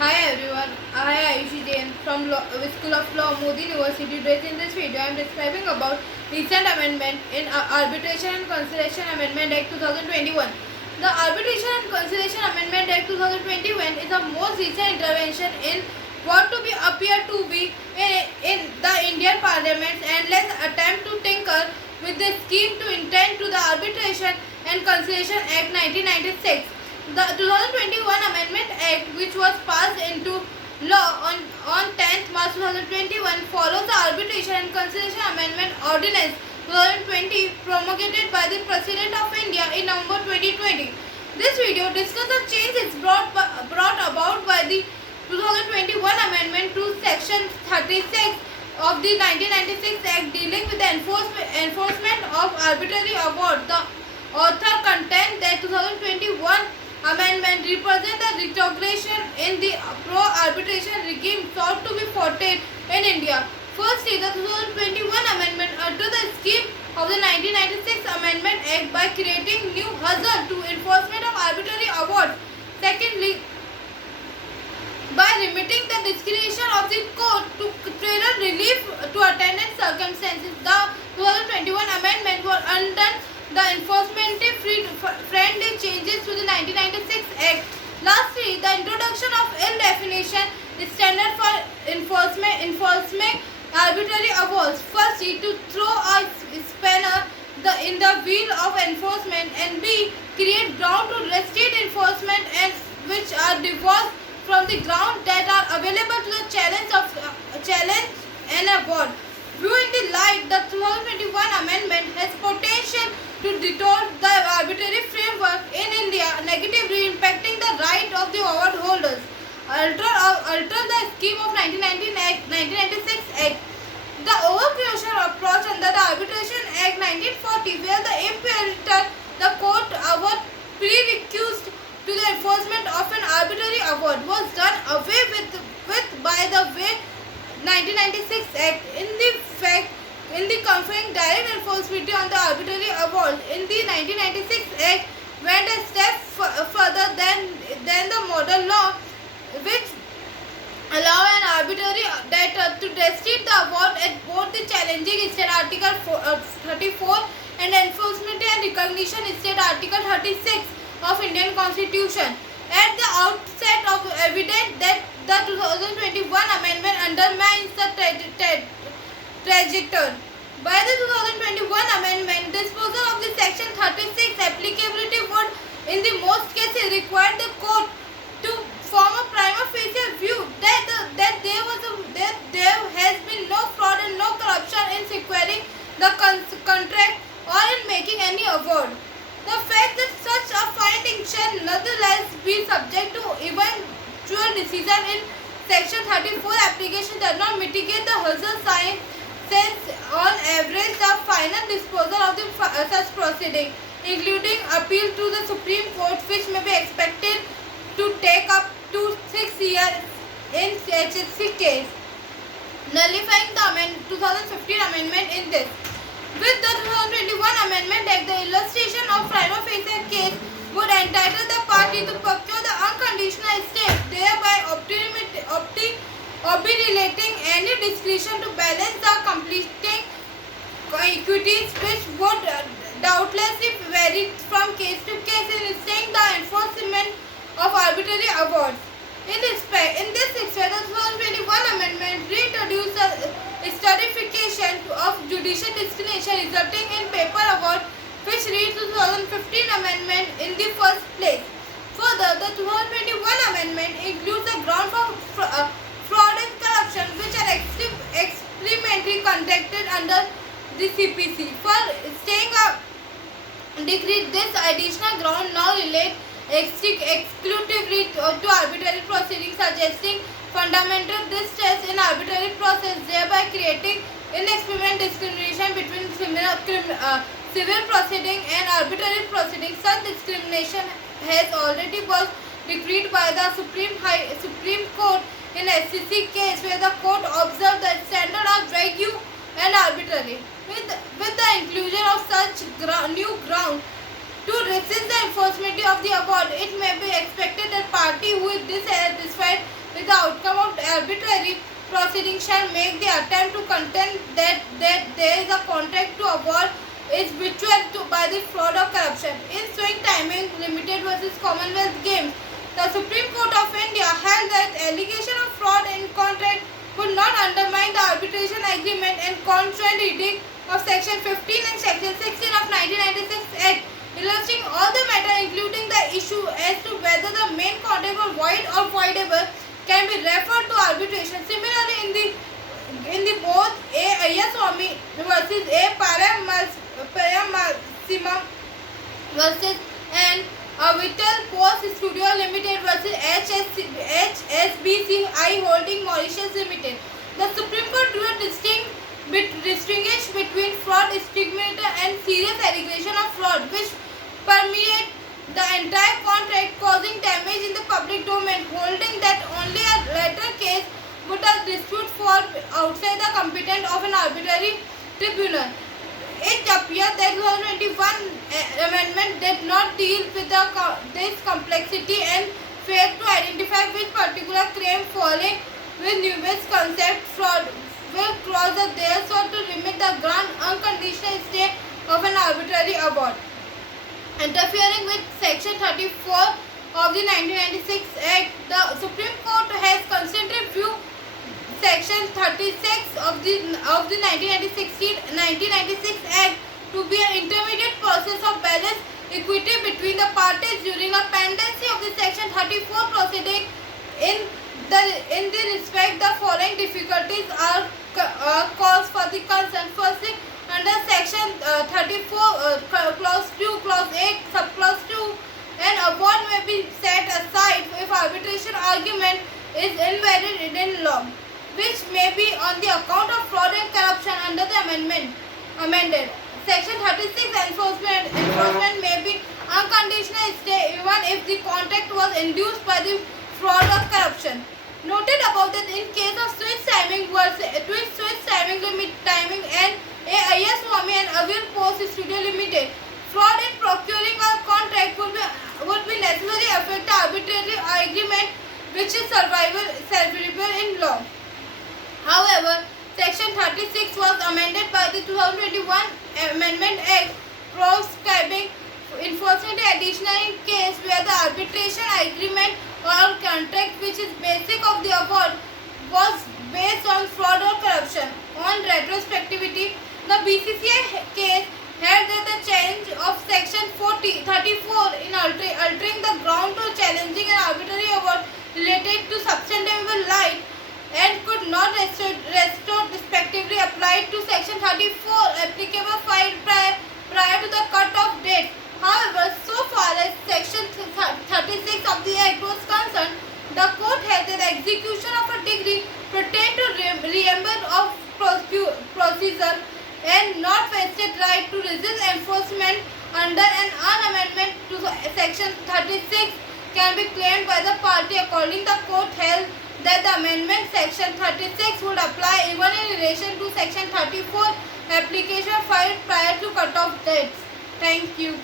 Hi everyone, I am Ayushi Jain from School of Law, Modi University. Today in this video, I am describing about recent amendment in Arbitration and Conciliation Amendment Act 2021. The Arbitration and Conciliation Amendment Act 2021 is the most recent intervention in what to be appear to be in the Indian Parliament's endless attempt to tinker with the scheme to intend to the Arbitration and Conciliation Act 1996. The 2021 Amendment Act, which was passed into law on 10th March 2021, follows the Arbitration and Conciliation Amendment Ordinance 2020 promulgated by the President of India in November 2020. This video discusses the changes brought about by the 2021 amendment to Section 36 of the 1996 Act dealing with the enforcement of arbitrary award. The author contends that 2021 amendment represents a retrogression in the pro-arbitration regime sought to be fought in India. Firstly, the 2021 amendment under the scheme of the 1996 Amendment Act by creating new hazard to enforcement of arbitrary awards. Secondly, by limiting the discretion of the court to tailor relief to attendant circumstances. The 2021 amendment was undone the enforcement-friendly changes to the 1996 Act. Lastly, the introduction of ill definition standard for enforcing arbitrary awards. Firstly, to throw a spanner in the wheel of enforcement, and B, create ground to restrict enforcement and which are divorced from the ground that are available to the challenge and award. Viewing the light, the 2021 amendment has potential to distort the arbitrary framework in India, negatively impacting the right of the award holders. Alter the scheme of 1996 Act. The overcreation approach under the Arbitration Act 1940, where the imperator the court award prerequisite to the enforcement of an arbitrary award, was done away with by the way 1996 Act. In the conferring direct enforcement on the arbitrary awards, in the 1996 Act went a step further than the model law, which allow an arbitrary debtor to restrict the award at both the challenging state Article 34 and enforcement and recognition state Article 36 of Indian Constitution. At the outset of evident that the 2021 amendment undermines the trajectory. By the 2021 amendment, disposal of the Section 36 applicability would, in the most cases, require the court to form a prima facie view that there has been no fraud and no corruption in securing the contract or in making any award. The fact that such a finding shall nonetheless be subject to eventual decision in Section 34 application does not mitigate the hazard sign, since on average the final disposal of the such proceeding, including appeal to the Supreme Court, which may be expected to take up to 6 years in HSC case, nullifying the 2015 amendment in this. With the 2021 Amendment Act, the illustration of prima facie case would entitle the party to procure the unconditional stay, thereby obligating any discretion to balance the conflicting equities, which would doubtlessly vary from case to case in staying the enforcement of arbitrary awards. In this respect, the 2021 amendment reintroduced a stratification of judicial discrimination resulting in paper award, which reads the 2015 amendment in the first place. Further, the 2021 amendment includes a ground for fraud and corruption, which are experimentally conducted under the CPC. For staying a decree, this additional ground now relates exclusively to arbitrary proceedings, suggesting fundamental distress in arbitrary process, thereby creating inexplicable discrimination between civil proceeding and arbitrary proceedings. Such discrimination has already was decreed by the Supreme Court in SCC case, where the court observed that standard are vague and arbitrary. With the inclusion of such new ground to resist the enforcement of the award, it may be expected that party who is dissatisfied with the outcome of arbitrary proceedings shall make the attempt to contend that there is a contract to award is betrayed by the fraud or corruption. In Swing Timing Limited versus Commonwealth Games, the Supreme Court of India held that allegation of fraud in contract could not undermine the arbitration agreement and contrary reading of Section 15 and Section 16 of 1996 Act, illustrating all the matter including the issue as to whether the main contract was void or voidable can be referred to arbitration. Similarly, in the both A. Ayyaswamy versus A. Paramasimam versus and Vital Post Studio Limited versus HSBC Holding Mauritius Limited, the Supreme Court drew a distinguish between fraud, stigmata and serious allegation of fraud which permeate the entire contract, causing damage in the public domain, holding that only a later case would a dispute fall outside the competence of an arbitrary tribunal. It appears that 2021 amendment did not deal with this complexity and failed to identify which particular claim falling with numerous concept fraud will cross the threshold to limit the grand unconditional stay of an arbitrary award. Interfering with Section 34 of the 1996 Act, the Supreme Court has constantly viewed Section 36 of the 1996 Act to be an intermediate process of balance equity between the parties during a pendency of the Section 34 proceeding. In the respect, the following difficulties are caused for the concern. Firstly, under Section 34 Clause 2, Clause 8, Subclause 2, an award may be set aside if arbitration argument is invalid in law, which may be on the account of fraud and corruption under the amended. Section 36 enforcement may be unconditional stay even if the contract was induced by the fraud or corruption. Noted above that in case of switch timing and Ayyaswamy and Avil Post Studio Limited, fraud in procuring a contract would be necessarily affect the arbitrary agreement which is severable in law. However, Section 36 was amended by the 2021 Amendment Act, proscribing enforcement additional in case where the arbitration agreement or contract which is basic of the award was based on fraud or corruption. On retrospectivity, the BCCI case held that the change of Section 34 in altering the ground to challenging an arbitrary award related to substantive light and could not respectively applied to Section 34 applicable prior to the cut-off date. However, so far as Section 36 of the Act was concerned, the court held that the execution of a degree pertained to reimbursement of procedure and not vested right to resist enforcement under an amendment to Section 36 can be claimed by the party. According, the court held that the amendment Section 36 would apply even in relation to Section 34 application filed prior to cut-off dates. Thank you.